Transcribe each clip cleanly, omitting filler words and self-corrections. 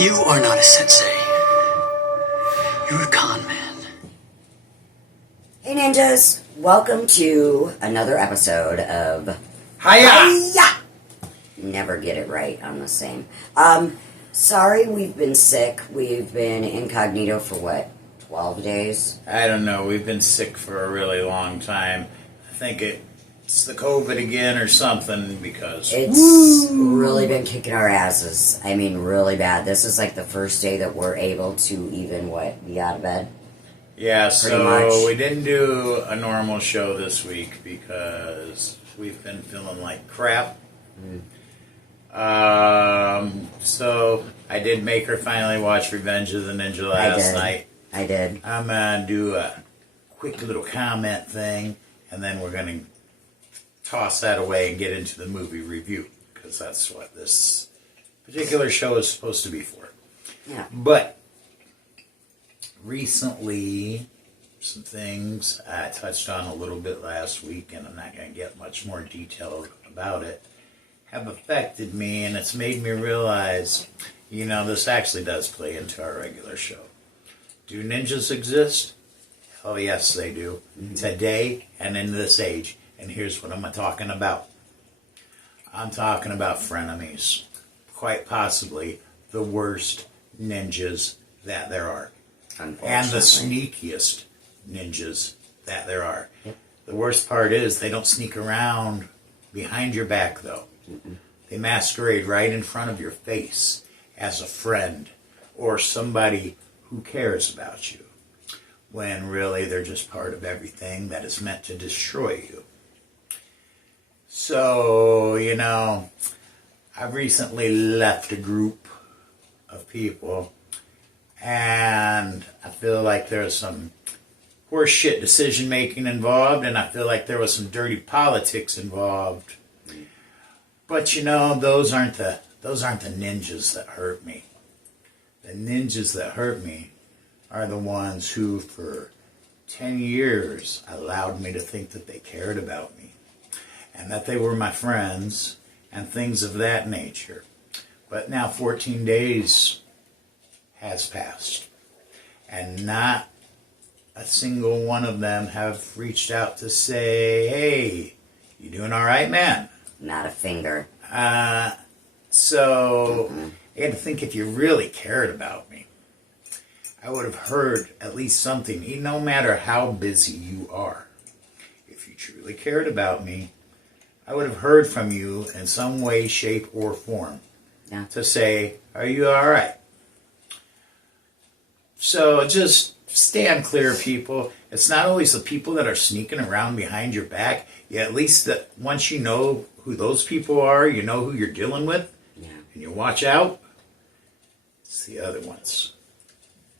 You are not a sensei. You're a con man. Hey ninjas, welcome to another episode of Hiya! Never get it right, I'm the same. Sorry we've been sick. We've been incognito for what, 12 days? I don't know. We've been sick for a really long time. I think it's the COVID again or something because It's really been kicking our asses. I mean, really bad. This is like the first day that we're able to even, be out of bed? yeah. Pretty So much. we didn't do a normal show this week because we've been feeling like crap. So I did make her finally watch Revenge of the Ninja last night. I did. I'm gonna do a quick little comment thing, and then we're gonna toss that away and get into the movie review because that's what this particular show is supposed to be for. Yeah. But recently, some things I touched on a little bit last week, and I'm not going to get much more detail about it, have affected me, and it's made me realize, this actually does play into our regular show. Do ninjas exist? Hell yes, they do. Today and in this age. And here's what I'm talking about. I'm talking about frenemies. Quite possibly the worst ninjas that there are. And the sneakiest ninjas that there are. Yep. The worst part is they don't sneak around behind your back, though. They masquerade right in front of your face as a friend or somebody who cares about you, when really they're just part of everything that is meant to destroy you. So, I've recently left a group of people, and I feel like there's some horseshit decision making involved, and I feel like there was some dirty politics involved. But those aren't the ninjas that hurt me. The ninjas that hurt me are the ones who, for 10 years, allowed me to think that they cared about me and that they were my friends and things of that nature. But now 14 days has passed, and not a single one of them have reached out to say, hey, you doing all right, man? Not a finger. So I had to think, if you really cared about me, I would have heard at least something, no matter how busy you are. If you truly cared about me, I would have heard from you in some way, shape, or form to say, are you all right? So just stand clear, people. It's not always the people that are sneaking around behind your back. Yeah, at least that once you know who those people are, you know who you're dealing with, and you watch out. It's the other ones.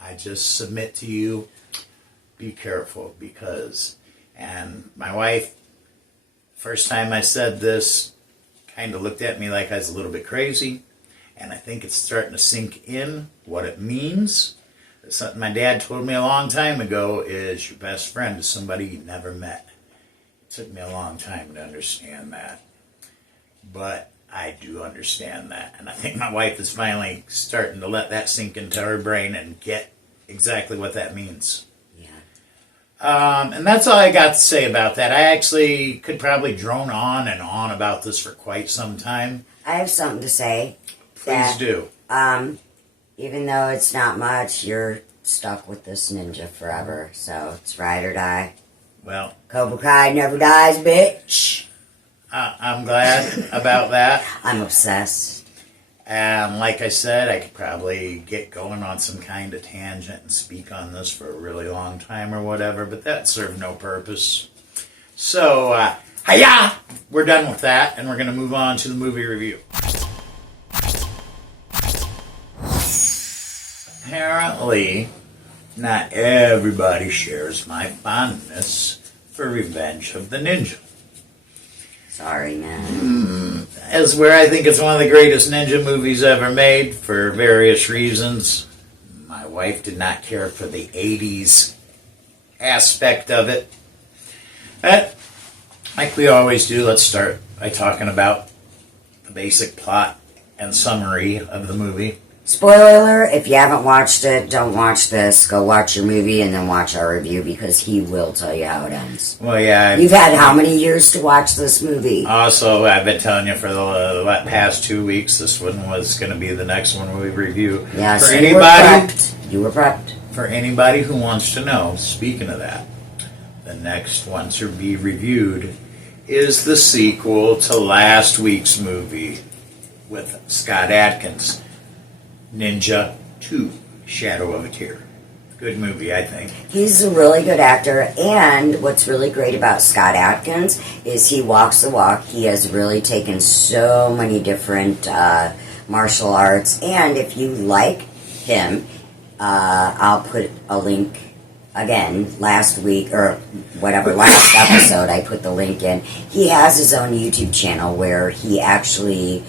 I just submit to you, be careful, and my wife, first time I said this, kind of looked at me like I was a little bit crazy, and I think it's starting to sink in what it means. Something my dad told me a long time ago is your best friend is somebody you never met. It took me a long time to understand that, but I do understand that, and I think my wife is finally starting to let that sink into her brain and get exactly what that means. And that's all I got to say about that. I actually could probably drone on and on about this for quite some time. I have something to say. Please do. Even though it's not much, you're stuck with this ninja forever. So it's ride or die. Well, Cobra Kai never dies, bitch. I'm glad about that. I'm obsessed. And like I said, I could probably get going on some kind of tangent and speak on this for a really long time or whatever, but that served no purpose. So, hiya! We're done with that, and we're going to move on to the movie review. Apparently, not everybody shares my fondness for Revenge of the Ninja. Sorry, man. As where I think it's one of the greatest ninja movies ever made for various reasons. My wife did not care for the 80s aspect of it. But, like we always do, let's start by talking about the basic plot and summary of the movie. Spoiler alert, if you haven't watched it, don't watch this. Go watch your movie and then watch our review because he will tell you how it ends. Well, yeah. You've had how many years to watch this movie? Also, I've been telling you for the past 2 weeks, this one was going to be the next one we review. Yeah, for so anybody, you were prepped. For anybody who wants to know, speaking of that, the next one to be reviewed is the sequel to last week's movie with Scott Adkins, Ninja 2, Shadow of a Tear. Good movie, I think. He's a really good actor, and what's really great about Scott Adkins is he walks the walk. He has really taken so many different martial arts, and if you like him, I'll put a link again last week or whatever last episode I put the link in. He has his own YouTube channel where he actually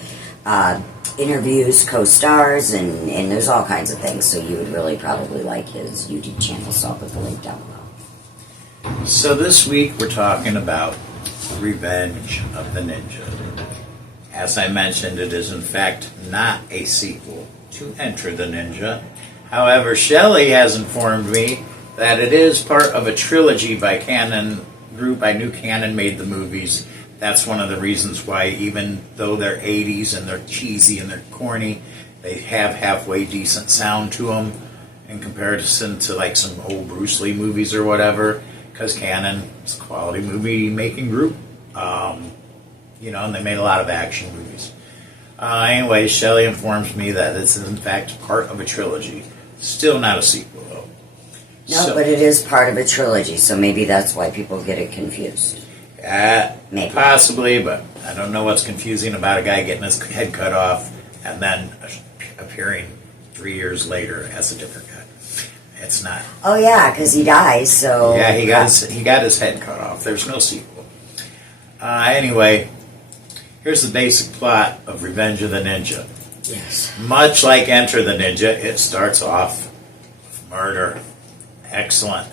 interviews co-stars and there's all kinds of things, so you would really probably like his YouTube channel, so I'll put the link down below. So this week we're talking about Revenge of the Ninja. As I mentioned, it is in fact not a sequel to Enter the Ninja. However, Shelley has informed me that it is part of a trilogy by Canon Group. I knew Canon made the movies. That's one of the reasons why, even though they're 80s and they're cheesy and they're corny, they have halfway decent sound to them in comparison to like some old Bruce Lee movies or whatever, because Canon is a quality movie making group. And they made a lot of action movies. Anyway, Shelley informs me that it's in fact part of a trilogy. Still not a sequel, though. No, but it is part of a trilogy, so maybe that's why people get it confused. Maybe. Possibly, but I don't know what's confusing about a guy getting his head cut off and then appearing 3 years later as a different guy. It's not. Oh yeah, because he dies. So yeah, he got his head cut off. There's no sequel. Anyway, here's the basic plot of Revenge of the Ninja. Yes. Much like Enter the Ninja, it starts off with murder. Excellent.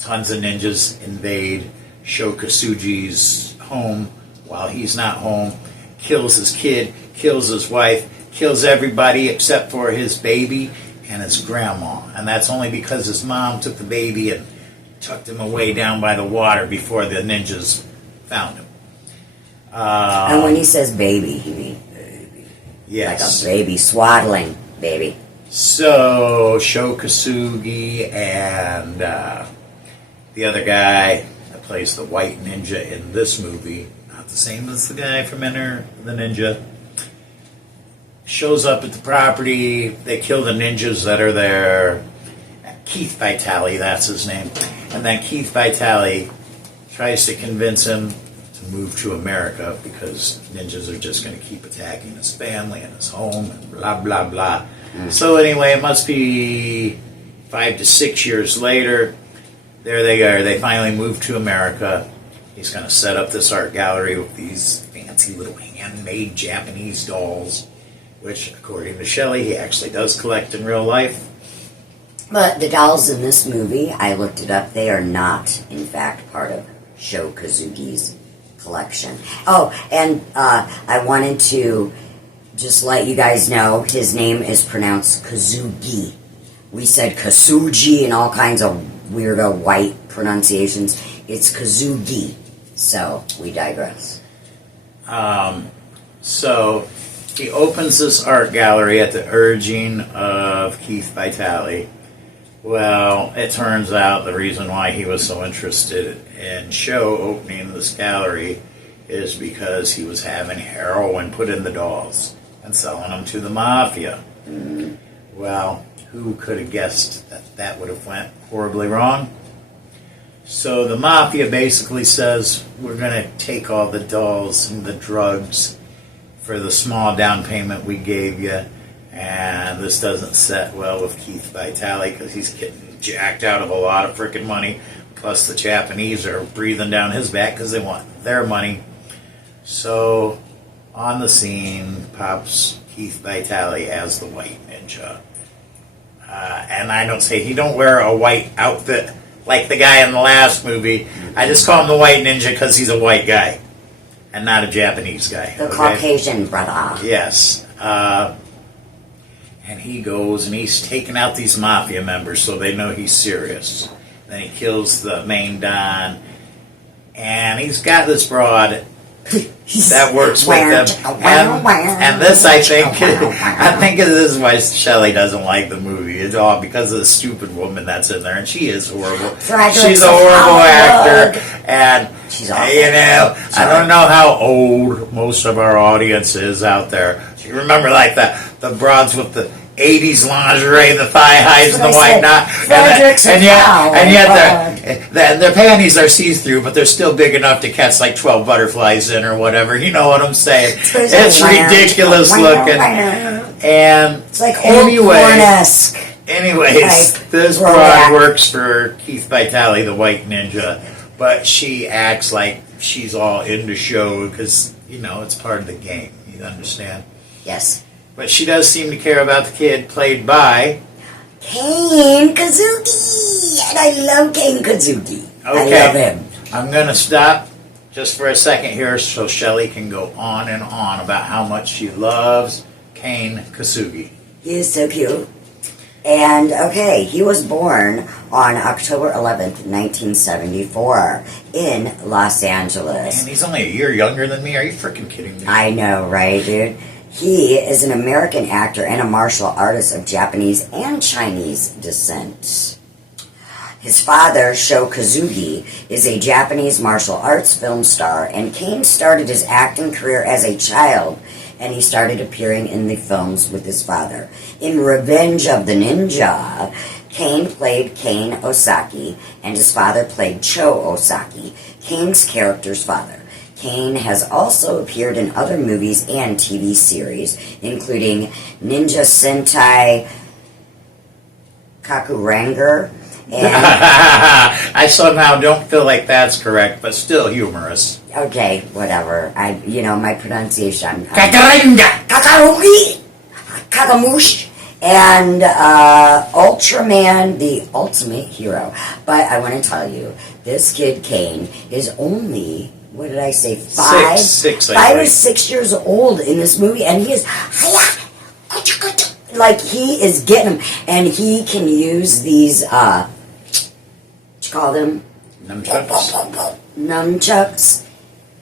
Tons of ninjas invade Sho Kasugi's home while he's not home, kills his kid, kills his wife, kills everybody except for his baby and his grandma. And that's only because his mom took the baby and tucked him away down by the water before the ninjas found him. And when he says baby, he means baby. Yes. Like a baby, swaddling baby. So, Sho Kasugi and the other guy that plays the white ninja in this movie, not the same as the guy from Enter the Ninja, shows up at the property. They kill the ninjas that are there. Keith Vitale, that's his name. And then Keith Vitale tries to convince him to move to America because ninjas are just going to keep attacking his family and his home and blah, blah, blah. So anyway, it must be 5 to 6 years later. There they are. They finally moved to America. He's going to set up this art gallery with these fancy little handmade Japanese dolls, which, according to Shelley, he actually does collect in real life. But the dolls in this movie, I looked it up, they are not, in fact, part of Sho Kazugi's collection. Oh, and I wanted to just let you guys know, his name is pronounced Kazugi. We said Kasugi and all kinds of weirdo white pronunciations. It's Kazugi. So, we digress. So, he opens this art gallery at the urging of Keith Vitale. Well, it turns out the reason why he was so interested in Sho opening this gallery is because he was having heroin put in the dolls and selling them to the mafia. Well, who could have guessed that that would have went horribly wrong? So the mafia basically says, we're going to take all the dolls and the drugs for the small down payment we gave you. And this doesn't set well with Keith Vitale because he's getting jacked out of a lot of freaking money. Plus the Japanese are breathing down his back because they want their money. So on the scene pops Keith Vitale as the white ninja. And I don't say he don't wear a white outfit like the guy in the last movie. I just call him the white ninja because he's a white guy and not a Japanese guy. The Caucasian brother. Yes. and he goes and he's taking out these mafia members so they know he's serious. Then he kills the main Don, and he's got this broad that works with him. And this, I think this is why Shelley doesn't like the movie. It's all because of the stupid woman that's in there, and she is horrible. She's a horrible actor, and she's awful. I don't know how old most of our audience is out there. You remember like the broads with the 80s lingerie, the thigh highs, and the white knot, and yet their panties are see-through, but they're still big enough to catch like 12 butterflies in or whatever. You know what I'm saying? It's ridiculous looking, and it's like old porn-esque. Anyways, this broad works for Keith Vitale, the White Ninja, but she acts like she's all into show because it's part of the game. You understand? Yes. But she does seem to care about the kid, played by Kane Kazuki. And I love Kane Kazuki. Okay. I love him. I'm going to stop just for a second here so Shelley can go on and on about how much she loves Kane Kazuki. He is so cute. And, okay, he was born on October 11th, 1974 in Los Angeles. And he's only a year younger than me. Are you freaking kidding me? I know, right, dude? He is an American actor and a martial artist of Japanese and Chinese descent. His father, Sho Kazuki, is a Japanese martial arts film star, and Kane started his acting career as a child, and he started appearing in the films with his father. In Revenge of the Ninja, Kane played Kane Osaki, and his father played Cho Osaki, Kane's character's father. Kane has also appeared in other movies and TV series, including Ninja Sentai Kakuranger. And I somehow don't feel like that's correct, but still humorous. Okay, whatever. My pronunciation. Kakuranger! Kakaruki! Kakamush! And Ultraman, the ultimate hero. But I want to tell you, this kid Kane is only... What did I say? Six, five or 6 years old in this movie, and he is like he is getting him, and he can use these. What you call them? Nunchucks.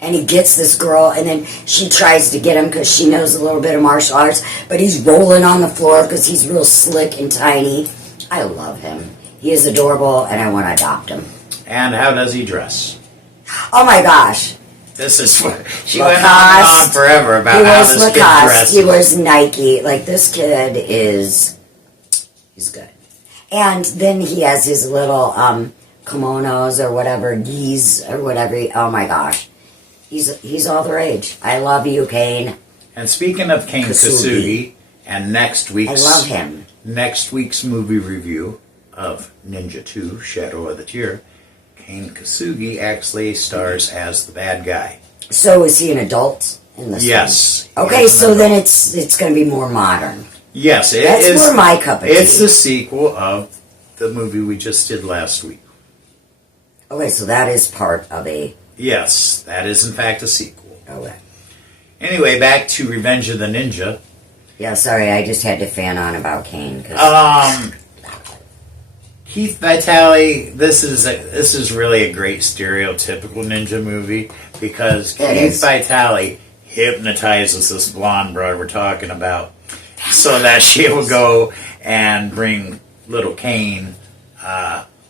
And he gets this girl, and then she tries to get him because she knows a little bit of martial arts, but he's rolling on the floor because he's real slick and tiny. I love him. He is adorable, and I want to adopt him. And how does he dress? Oh my gosh. This is what she went on and on forever about how this kid dresses. He wears Nike. Like, this kid he's good. And then he has his little kimonos or whatever, gis or whatever. Oh my gosh. He's all the rage. I love you, Kane. And speaking of Kane Kazuki, and next week's movie review of Ninja 2, Shadow of the Tear, Kane Kazuki actually stars as the bad guy. So is he an adult in this? Yes. Okay, so then it's going to be more modern. Yes, That's more my cup of tea. It's the sequel of the movie we just did last week. Okay, so that is part of a... Yes, that is in fact a sequel. Okay. Anyway, back to Revenge of the Ninja. Yeah, sorry, I just had to fan on about Kane. Keith Vitale, this is really a great stereotypical ninja movie because Keith Vitale hypnotizes this blonde broad we're talking about so that she will go and bring little Kane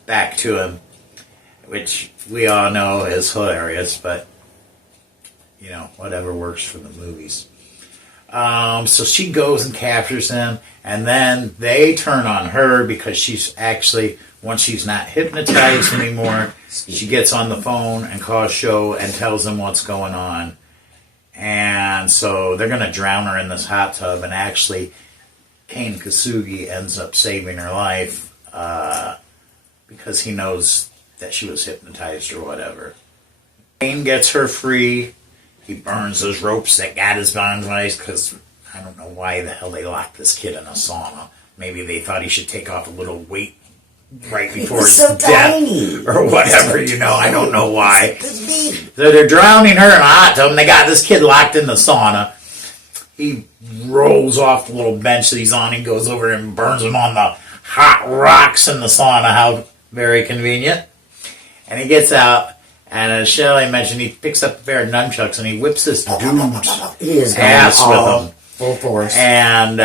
back to him, which we all know is hilarious, but whatever works for the movies. So she goes and captures him, and then they turn on her because she's actually, once she's not hypnotized anymore, she gets on the phone and calls Sho and tells them what's going on. And so they're going to drown her in this hot tub, and actually Kane Kazuki ends up saving her life because he knows that she was hypnotized or whatever. Kane gets her free. He burns those ropes that got his bondage because I don't know why the hell they locked this kid in a sauna. Maybe they thought he should take off a little weight right before his death or whatever, I don't know why. So they're drowning her in a hot tub and they got this kid locked in the sauna. he rolls off the little bench that he's on. He goes over and burns him on the hot rocks in the sauna. How very convenient. And he gets out, and as Shelley mentioned, he picks up a pair of nunchucks and he whips this dude's ass with him. Full force. And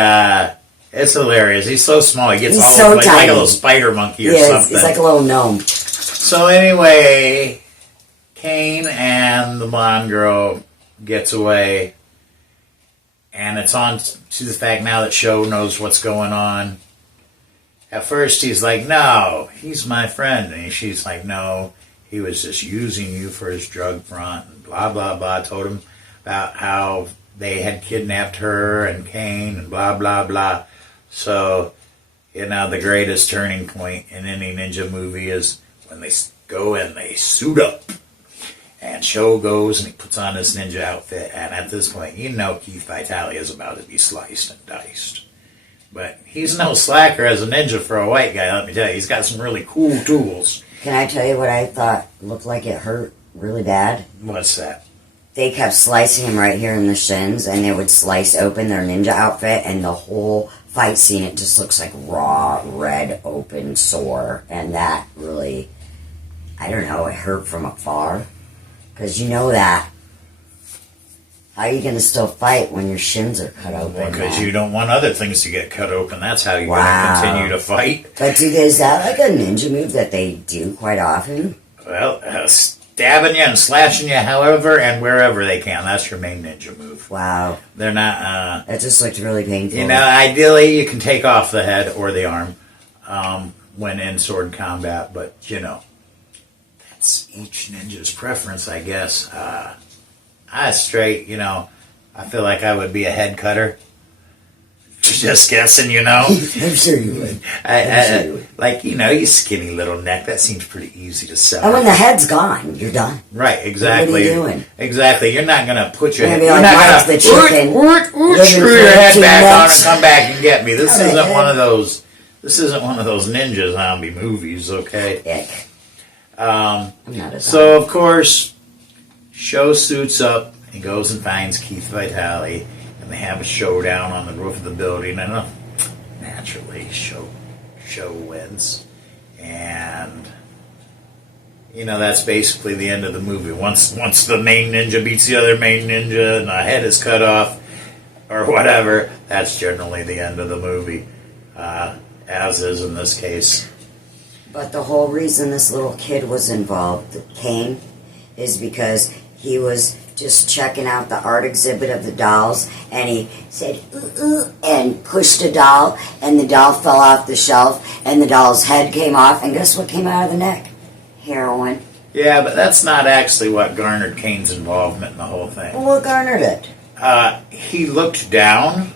it's hilarious. He's so small. He gets he's all so like a little spider monkey or something. He's like a little gnome. So anyway, Kane and the blonde girl gets away. And it's on to the fact now that Sho knows what's going on. At first he's like, no, he's my friend. And she's like, no, he was just using you for his drug front. And blah, blah, blah. Told him about how they had kidnapped her and Kane and blah, blah, blah. So, the greatest turning point in any ninja movie is when they go and they suit up. And Sho goes and he puts on his ninja outfit. And at this point, Keith Vitale is about to be sliced and diced. But he's no slacker as a ninja for a white guy, let me tell you. He's got some really cool tools. Can I tell you what I thought looked like it hurt really bad? What's that? They kept slicing him right here in the shins, and they would slice open their ninja outfit, and the whole fight scene, it just looks like raw, red, open sore. And that really, I don't know, it hurt from afar. Because you know that. How are you going to still fight when your shins are cut open? Because you don't want other things to get cut open. That's how you're going to continue to fight. But is that like a ninja move that they do quite often? Well, stabbing you and slashing you however and wherever they can. That's your main ninja move. Wow. They're not... that just looked really painful. Ideally you can take off the head or the arm when in sword combat. But, that's each ninja's preference, I guess. I feel like I would be a head cutter. Just guessing, I'm sure you would. I'm sure you would. Like, you skinny little neck. That seems pretty easy to sell. And when the head's gone, you're done. Right, exactly. What are you doing? Exactly. You're not going to put your head... You're not like going the chicken. Screw your head back months. on and come back and get me. This isn't one of those... This isn't one of those ninja zombie movies, okay? So, of course, Sho suits up and goes and finds Keith Vitale, and they have a showdown on the roof of the building, and naturally, Sho wins. And, that's basically the end of the movie. Once the main ninja beats the other main ninja and the head is cut off, or whatever, that's generally the end of the movie, as is in this case. But the whole reason this little kid was involved, Kane, is because he was just checking out the art exhibit of the dolls, and he said, ooh, and pushed a doll, and the doll fell off the shelf, and the doll's head came off, and guess what came out of the neck? Heroin. Yeah, but that's not actually what garnered Kane's involvement in the whole thing. Well, what garnered it? He looked down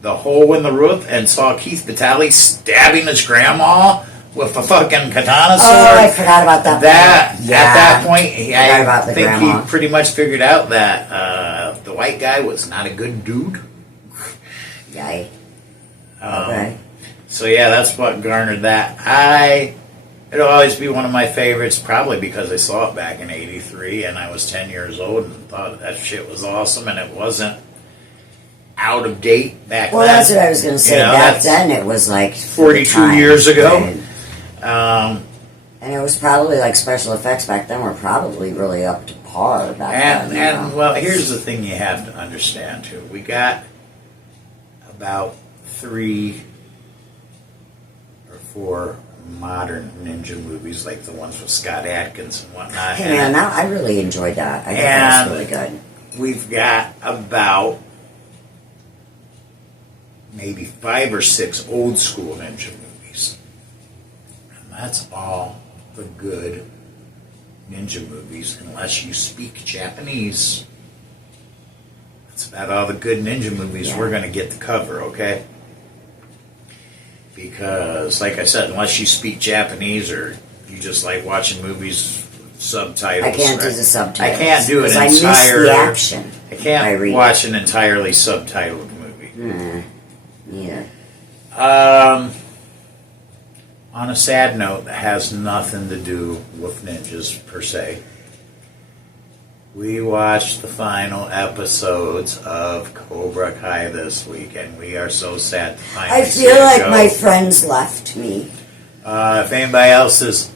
the hole in the roof and saw Keith Vitale stabbing his grandma with a fucking katana sword. Oh, I forgot about that. At that point, I think grandma. he pretty much figured out that the white guy was not a good dude. Yay. Okay. So yeah, that's what garnered that. It'll always be one of my favorites, probably because I saw it back in '83 and I was 10 years old and thought that shit was awesome, and it wasn't out of date back then. Well, that's what I was going to say. Back then, it was like 42 years ago. And it was probably like special effects back then were probably really up to par back then. And well, here's the thing you have to understand too. We got about 3 or 4 modern ninja movies, like the ones with Scott Adkins and whatnot. Hey man, I really enjoyed that. I thought that was really good. We've got about maybe 5 or 6 old school ninja movies. And that's all the good ninja movies, unless you speak Japanese. That's about all the good ninja movies we're going to get to cover, okay? Because, like I said, unless you speak Japanese or you just like watching movies subtitles. I can't do the subtitles. I can't do an entire... I miss the action. I can't watch an entirely subtitled movie. Yeah. On a sad note that has nothing to do with ninjas per se, We watched the final episodes of Cobra Kai this week, and we are so sad to finally I see feel it like go. my friends left me. If anybody else is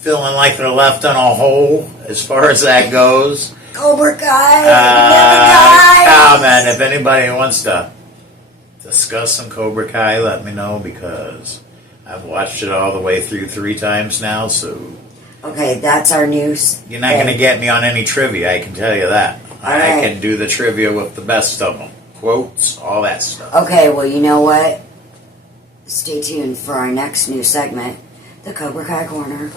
feeling like they're left on a hole as far as that goes, Cobra Kai, never dies. comment. If anybody wants to discuss some Cobra Kai, let me know, because I've watched it all the way through 3 times now, so Okay, that's our news. you're not going to get me on any trivia, I can tell you that. I right. can do the trivia with the best of them. Quotes, all that stuff. Okay, well, you know what? Stay tuned for our next new segment, the Cobra Kai Corner.